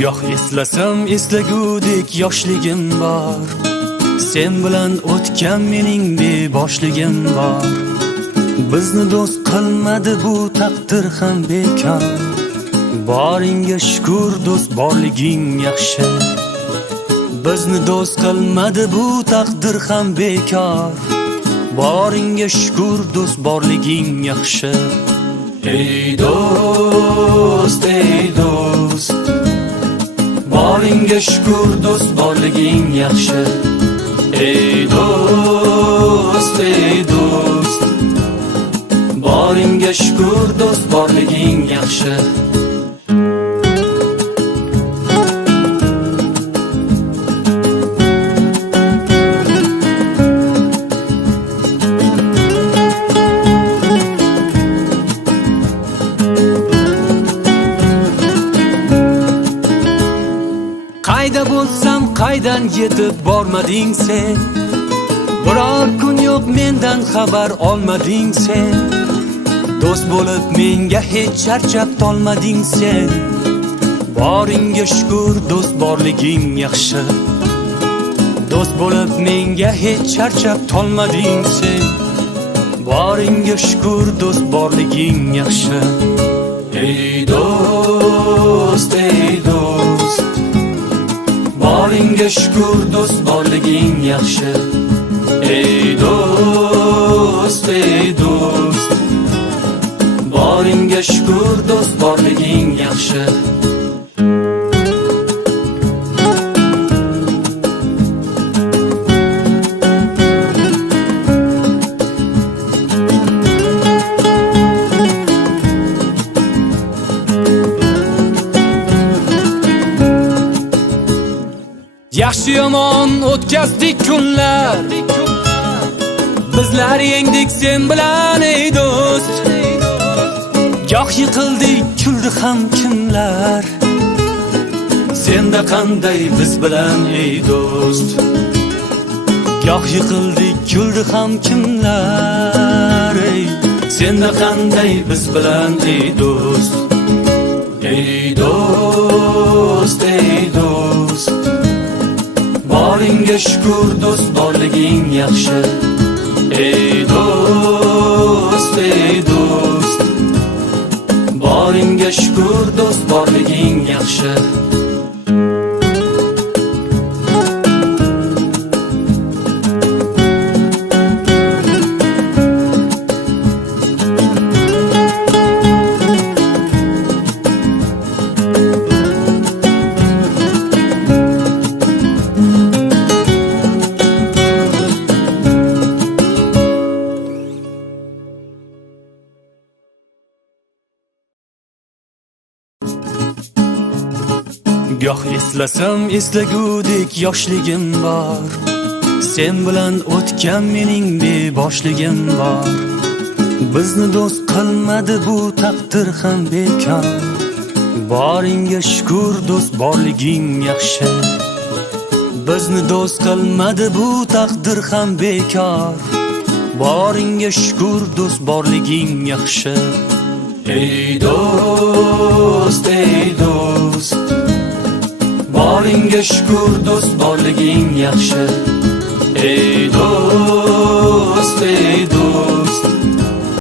Goh eslasam eslagudek yoshligim bor. Sen bilan o'tgan mening beboshligim bor. Bizni do'st qilmadi bu taqdir ham bekor. Boringga shukr do'st borliging yaxshi. Bizni do'st qilmadi bu taqdir ham bekor. Boringga shukr do'st borliging yaxshi. Ey do'st, ey do'st, boringga shukr do'st borliging yaxshi. Ey do'st, ey do'st, boringga shukr do'st borliging yaxshi. Qayda bo'lsam qaydan yetib bormading sen. Biror kun yo'q mendan xabar olmading sen. Do'st bo'lib menga hech charchab tolmading sen. Boringga shukr do'st borliging yaxshi. Do'st bo'lib menga hech charchab tolmading sen. Boringga shukr do'st borliging yaxshi. Ey do'st, ey do'st, boringga shukr do'st borliging yaxshi. Ey do'st, ey do'st, boringga shukr do'st borliging yaxshi. Yaxshi yomon o'tkazdik kunlar, bizlar yengdik sen bilan ey do'st. Goh yiqildik kuldi ham kimlar, senda qanday biz bilan ey do'st. Goh yiqildik kuldi ham kimlar, ey senda qanday biz bilan ey do'st. Ey do'st, ey do'st, boringga shukr do'st borliging yaxshi. Ey do'st, ey do'st, boringga shukr do'st borliging yaxshi. Goh eslasam eslagudek yoshligim bor. Sen bilan o'tgan mening beboshligim bor. Bizni do'st qilmadi bu taqdir ham bekor. Boringga shukr do'st borliging yaxshi. Bizni do'st qilmadi bu taqdir ham bekor. Boringga shukr do'st borliging yaxshi. Ey do'st, ey do'st, boringga shukr do'st borliging yaxshi. Ey do'st, ey do'st,